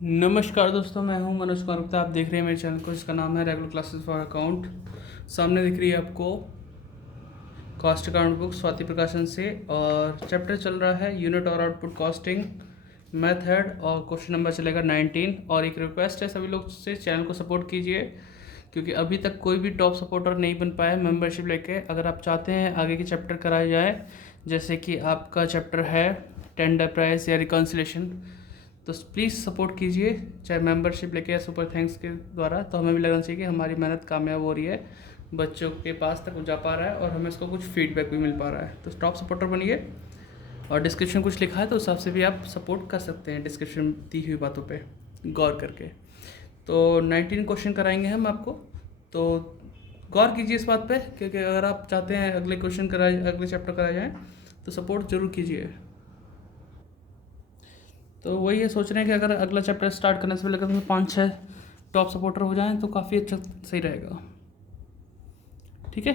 नमस्कार दोस्तों, मैं हूं मनोज कुमार गुप्ता। आप देख रहे हैं मेरे चैनल को, इसका नाम है रेगुलर क्लासेस फॉर अकाउंट। सामने दिख रही है आपको कॉस्ट अकाउंट बुक स्वाति प्रकाशन से, और चैप्टर चल रहा है यूनिट और आउटपुट कॉस्टिंग मेथड, और क्वेश्चन नंबर चलेगा 19। और एक रिक्वेस्ट है सभी लोग से, चैनल को सपोर्ट कीजिए क्योंकि अभी तक कोई भी टॉप सपोर्टर नहीं बन पाया मेंबरशिप लेके। अगर आप चाहते हैं आगे के चैप्टर कराए जाए, जैसे कि आपका चैप्टर है टेंडर प्राइस या रिकॉन्सिलेशन, तो प्लीज़ सपोर्ट कीजिए, चाहे मेंबरशिप लेके या सुपर थैंक्स के द्वारा। तो हमें भी लगना चाहिए कि हमारी मेहनत कामयाब हो रही है, बच्चों के पास तक जा पा रहा है और हमें इसको कुछ फीडबैक भी मिल पा रहा है। तो टॉप सपोर्टर बनिए, और डिस्क्रिप्शन कुछ लिखा है तो उस हिसाब से भी आप सपोर्ट कर सकते हैं, डिस्क्रिप्शन दी हुई बातों पे गौर करके। तो 19 क्वेश्चन कराएंगे हम आपको, तो गौर कीजिए इस बात पे, क्योंकि अगर आप चाहते हैं अगले क्वेश्चन कराए, अगले चैप्टर कराए जाएँ, तो सपोर्ट जरूर कीजिए। तो वही है, सोच रहे हैं कि अगर अगला चैप्टर स्टार्ट करने से पहले अगर 5-6 टॉप सपोर्टर हो जाएं तो काफ़ी अच्छा सही रहेगा। ठीक है,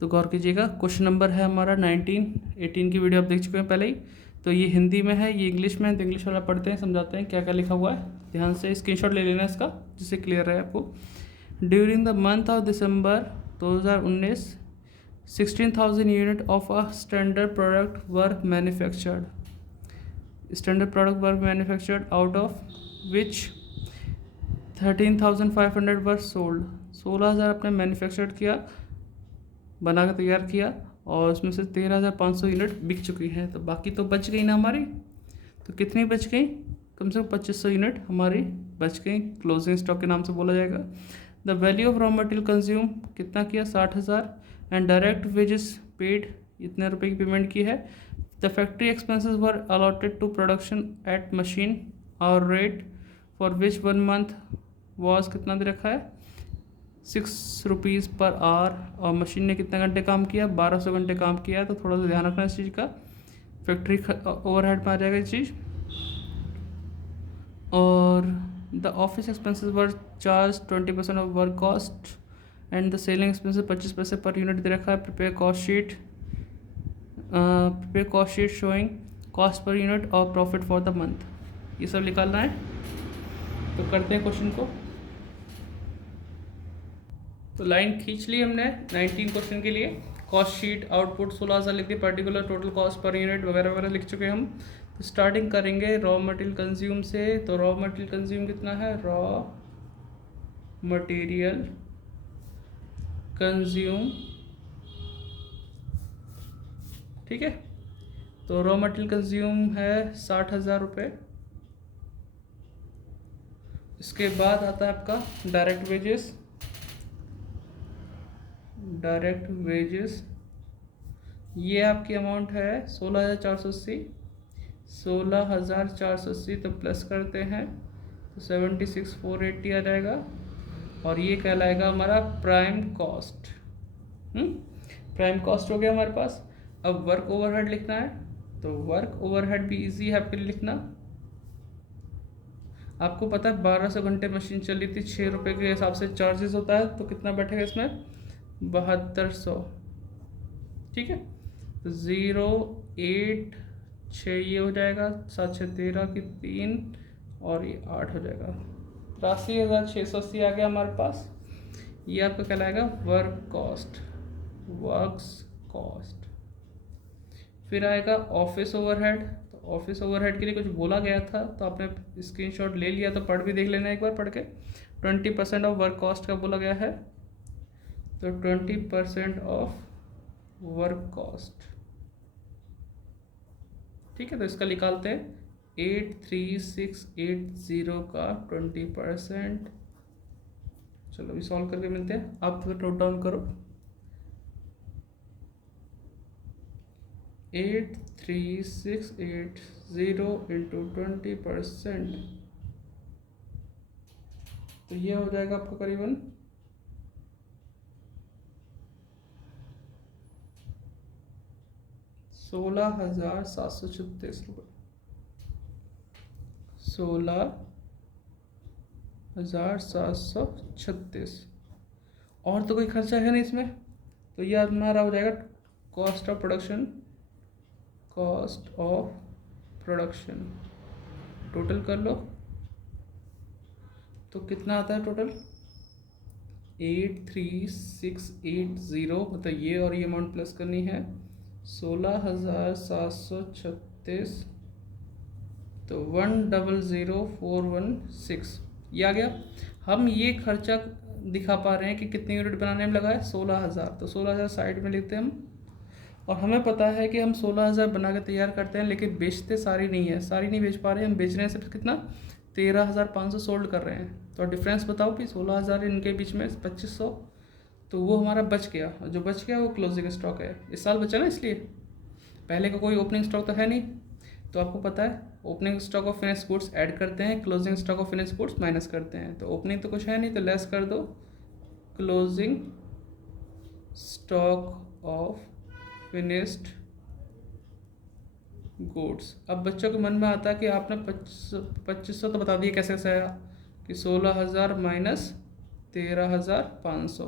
तो गौर कीजिएगा। क्वेश्चन नंबर है हमारा 19। 18 की वीडियो आप देख चुके हैं पहले ही। तो ये हिंदी में है, ये इंग्लिश में है, तो इंग्लिश वाला पढ़ते हैं, समझाते हैं क्या क्या लिखा हुआ है। ध्यान से स्क्रीनशॉट ले लेना इसका, जिससे क्लियर रहे आपको। During the month of December 2019, 16,000 unit of a standard product were manufactured. Standard product were manufactured, out of which 13,500 were sold। 16,000 आपने मैन्युफैक्चर किया, बना कर तैयार किया, और उसमें से 13,500 यूनिट बिक चुकी हैं। तो बाकी तो बच गई ना हमारी, तो कितनी बच गई? कम से कम 2500 यूनिट हमारी बच गई, क्लोजिंग स्टॉक के नाम से बोला जाएगा। The value of raw material consume कितना किया? 60,000। एंड डायरेक्ट वेजेस पेड, इतने रुपए की पेमेंट की है। The factory expenses were allotted to production at machine और rate for which 1 month was, कितना दे रखा है? 6 रुपीज़ पर आवर। और मशीन ने कितने घंटे काम किया? 1200 घंटे काम किया है। तो थोड़ा सा ध्यान रखना इस चीज़ का, फैक्ट्री ओवरहेड में आ जाएगा ये चीज़। और the office expenses were charge 20% of work cost, and the selling expenses 25 पैसे पर यूनिट दे रखा है। Prepare cost sheet showing cost per unit और प्रॉफिट फॉर द मंथ, ये सब निकालना है। तो करते हैं क्वेश्चन को। तो लाइन खींच ली हमने 19 क्वेश्चन के लिए। कॉस्ट शीट, आउटपुट 16,000 लिख दी, particular total cost per unit वगैरह वगैरह लिख चुके हैं हम। तो स्टार्टिंग करेंगे रॉ मटेरियल कंज्यूम से। तो रॉ मटेरियल कंज्यूम कितना है? रॉ मटेरियल कंज्यूम, ठीक है। तो रॉ मटेरियल कंज्यूम है 60,000 रुपये। इसके बाद आता है आपका डायरेक्ट वेजेस। डायरेक्ट वेजेस ये आपकी अमाउंट है 16,480। 16,480 तो प्लस करते हैं तो 76,480 आ जाएगा, और ये कहलाएगा हमारा प्राइम कॉस्ट। प्राइम कॉस्ट हो गया हमारे पास। अब वर्क ओवरहेड लिखना है, तो वर्क ओवरहेड भी इजी है आपके लिए लिखना। आपको पता है 1200 घंटे मशीन चल रही थी, 6 रुपये के हिसाब से चार्जेस होता है, तो कितना बैठेगा इसमें? 7200, ठीक है। तो 0,8,6 ये हो जाएगा, 7,6,13 की 3, और ये 8 हो जाएगा। 83,680 आ गया हमारे पास। ये आपका कहलाएगा वर्क कॉस्ट, वर्क्स कॉस्ट। फिर आएगा ऑफिस ओवरहेड। तो ऑफिस ओवरहेड के लिए कुछ बोला गया था, तो आपने स्क्रीनशॉट ले लिया, तो पढ़ भी देख लेना एक बार पढ़ के। 20% ऑफ वर्क कॉस्ट का बोला गया है, तो 20% ऑफ वर्क कॉस्ट, ठीक है। तो इसका निकालते हैं 83680 का 20%। चलो अभी सॉल्व करके मिलते हैं, आप तो नोट डाउन करो। 83680 इंटू 20%, तो ये हो जाएगा आपको करीबन 16,736 रुपये। 16,736। और तो कोई खर्चा है नहीं इसमें, तो ये हमारा हो जाएगा cost of production. Cost of production total कर लो, तो कितना आता है टोटल 83680, मतलब ये और ये अमाउंट प्लस करनी है 16,736, तो 1,00,416 ये आ गया। हम ये खर्चा दिखा पा रहे हैं कि कितने यूनिट बनाने में लगा है 16,000, तो 16,000 साइड में लिखते हैं हम। और हमें पता है कि हम 16,000 बना के तैयार करते हैं, लेकिन बेचते सारी नहीं है, सारी नहीं बेच पा रहे हैं, हम बेच रहे हैं सिर्फ कितना 13,500 सोल्ड कर रहे हैं। तो डिफरेंस बताओ कि 16,000 इनके बीच में 2,500, तो वो हमारा बच गया। जो बच गया वो क्लोजिंग स्टॉक है, इस साल बचा ना, इसलिए पहले का कोई ओपनिंग स्टॉक तो है नहीं। तो आपको पता है opening stock of finish goods add करते हैं, closing stock of finish goods minus करते हैं। तो ओपनिंग तो कुछ है नहीं, तो लेस कर दो closing stock of finished goods. अब बच्चों के मन में आता है कि आपने 2500 तो बता दिए कैसे कैसे आया, कि 16,000 माइनस 13,500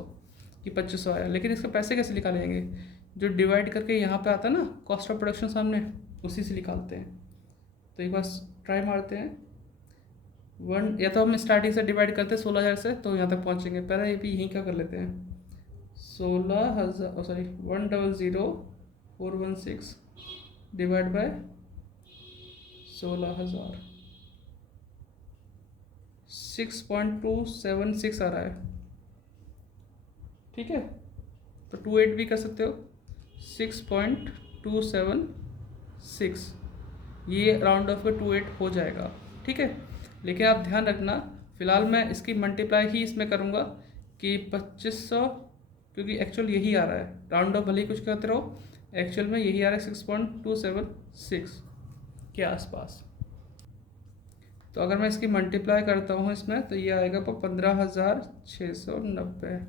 कि 2500 आया, लेकिन इसके पैसे कैसे निकालेंगे? जो डिवाइड करके यहाँ पे आता है ना कॉस्ट ऑफ प्रोडक्शन सामने, उसी से निकालते हैं। तो एक बार ट्राई मारते हैं। या तो हम स्टार्टिंग से डिवाइड करते हैं 16,000 से, तो यहाँ तक पहुँचेंगे। पहले ये भी यहीं क्या कर लेते हैं, 16,000 सॉरी 1,00,416 डिवाइड बाय 16,000, 6.276 आ रहा है। ठीक है, तो 28 भी कर सकते हो, 6.276, ये राउंड ऑफ 28 हो जाएगा। ठीक है, लेकिन आप ध्यान रखना, फिलहाल मैं इसकी मल्टीप्लाई ही इसमें करूँगा कि 2500, क्योंकि एक्चुअल यही आ रहा है, राउंड ऑफ भले ही कुछ करते रहो, एक्चुअल में यही आ रहा है 6.276 के आसपास। तो अगर मैं इसकी मल्टीप्लाई करता हूँ इसमें, तो ये आएगा 15,690,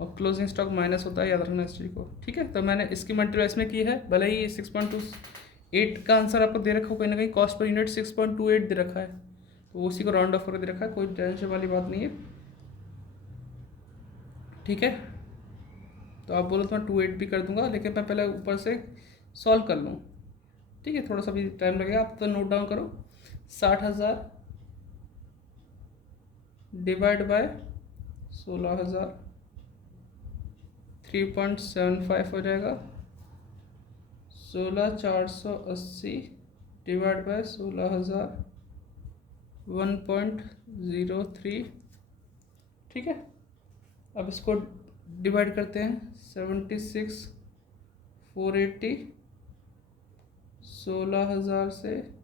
और क्लोजिंग स्टॉक माइनस होता है, याद रखना इस चीज़ को। ठीक है, तो मैंने इसकी मल्टीप्लाई इसमें की है, भले ही 6.28 का आंसर आपको दे रखा हो, कहीं ना कहीं कॉस्ट पर यूनिट 6.28 दे रखा है, तो उसी को राउंड ऑफ करके दे रखा है, कोई टेंशन वाली बात नहीं है। ठीक है, तो आप बोलो तो मैं 28 भी कर दूंगा, लेकिन मैं पहले ऊपर से सॉल्व कर लूँ। ठीक है, थोड़ा सा भी टाइम लगेगा, आप तो नोट डाउन करो। 60,000 डिवाइड बाय 16,000, 3.75 हो जाएगा। 16,480 डिवाइड बाय 16,000, 1.03। ठीक है, अब इसको डिवाइड करते हैं, 76,480, 16,000 से,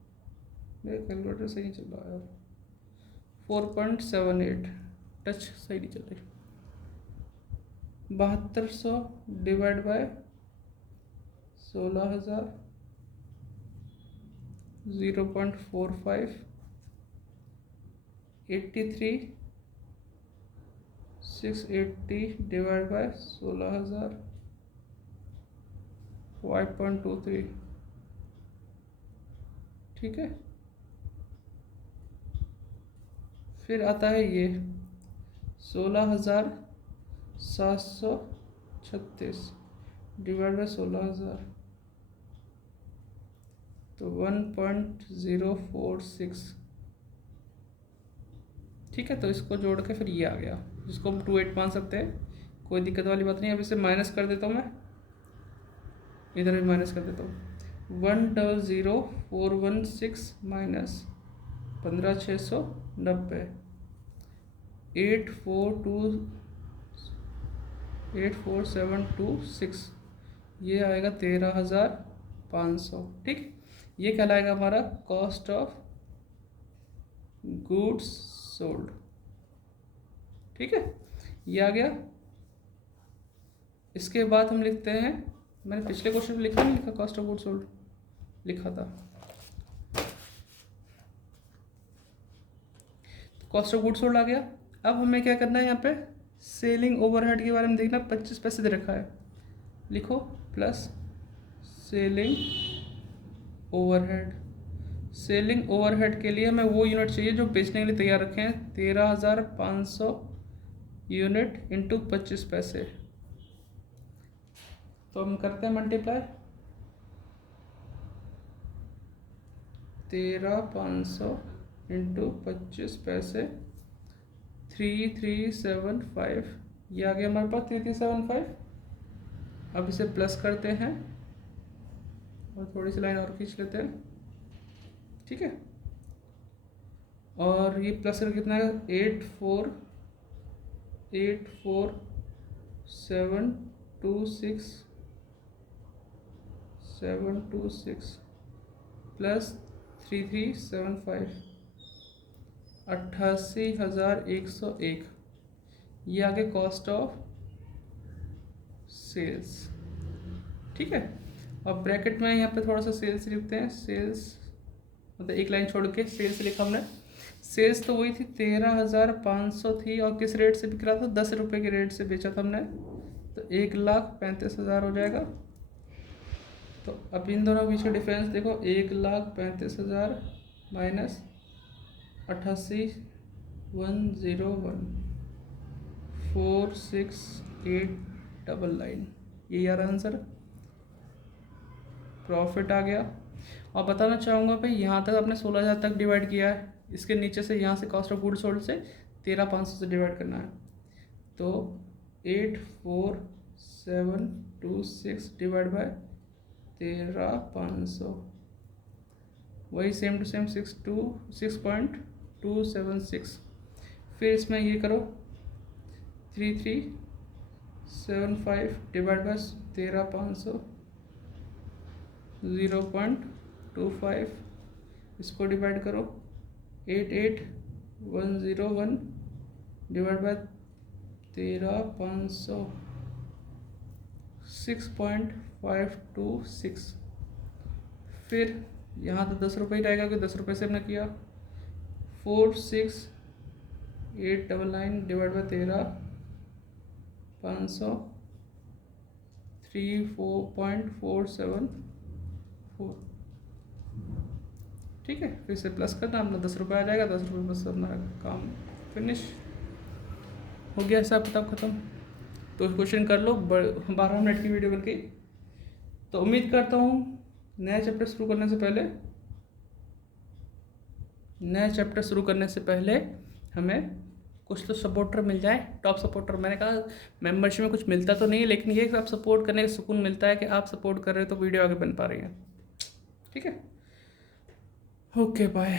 मेरा कैलकुलेटर सही नहीं चल रहा है, 4.78, टच सही नहीं चल रही। 7200 डिवाइड बाय 16,000, 0.45, 83,680 डिवाइड बाय 16,000, 5.23। ठीक है, फिर आता है ये 16,736 डिवाइड बाय 16,000, तो 1.046। ठीक है, तो इसको जोड़ के फिर ये आ गया, जिसको हम 28 मान सकते हैं, कोई दिक्कत वाली बात नहीं। अब इसे माइनस कर देता हूँ मैं, इधर भी माइनस कर देता हूँ, 1,00,416 माइनस 15,690, 84726, ये आएगा 13,500। ठीक, ये कहलाएगा हमारा कॉस्ट ऑफ गुड्स सोल्ड। ठीक है, ये आ गया। इसके बाद हम लिखते हैं, मैंने पिछले क्वेश्चन में लिखा नहीं लिखा, कॉस्ट ऑफ गुड्स सोल्ड लिखा था, कॉस्ट ऑफ गुड्स सोल्ड आ गया। अब हमें क्या करना है, यहाँ पे सेलिंग ओवरहेड के बारे में देखना, 25 पैसे दे रखा है, लिखो plus selling overhead. Selling overhead के लिए हमें वो यूनिट चाहिए जो बेचने के लिए तैयार रखे हैं, 13,500 यूनिट इंटू 25 पैसे। तो हम करते हैं मल्टीप्लाई, 13,500 इंटू 25 पैसे, 3375, ये आ गया हमारे पास 3375। अब इसे प्लस करते हैं और थोड़ी सी लाइन और खींच लेते हैं, ठीक है। और ये प्लस करके कितना है, 84726 प्लस 3375, 88,101, ये आगे कॉस्ट ऑफ सेल्स, ठीक है। अब ब्रैकेट में यहाँ पे थोड़ा सा सेल्स लिखते हैं, सेल्स मतलब एक लाइन छोड़ के सेल्स लिखा हमने। सेल्स तो वही थी 13,500 थी, और किस रेट से बिक रहा था, 10 रुपये के रेट से बेचा था हमने, तो 1,35,000 हो जाएगा। तो अब इन दोनों के बीच का डिफरेंस देखो, 1,35,000 माइनस 88,101, 46,899, ये यार आंसर प्रॉफिट आ गया। और बताना चाहूँगा भाई, यहाँ तक आपने 16,000 तक डिवाइड किया है, इसके नीचे से यहाँ से कॉस्ट ऑफ गुड सोल्ड से 13,500 से डिवाइड करना है, तो 84726 डिवाइड बाय 13,500, वही सेम टू सेम 6.276। फिर इसमें ये करो 3375 डिवाइड बाय 13,500, 0.25, इसको डिवाइड करो 88,101 डिवाइड बाय 13,500, 6.526। फिर यहाँ तो 10 रुपये ही रहेगा क्योंकि 10 रुपये से हमने किया, 46,899 डिवाइड बाय 13,500, 34.474, ठीक है। फिर से प्लस करना, अपना 10 रुपये आ जाएगा, 10 रुपये बस हमारा काम फिनिश हो गया, हिसाब किताब ख़त्म। तो क्वेश्चन कर लो, 12 मिनट की वीडियो बन गई। तो उम्मीद करता हूँ नया चैप्टर शुरू करने से पहले हमें कुछ तो सपोर्टर मिल जाए, टॉप सपोर्टर। मैंने कहा मेंबरशिप में कुछ मिलता तो नहीं है, लेकिन ये आप सपोर्ट करने का सुकून मिलता है कि आप सपोर्ट कर रहे हो तो वीडियो आगे बन पा रही है, ठीक है। Okay bye.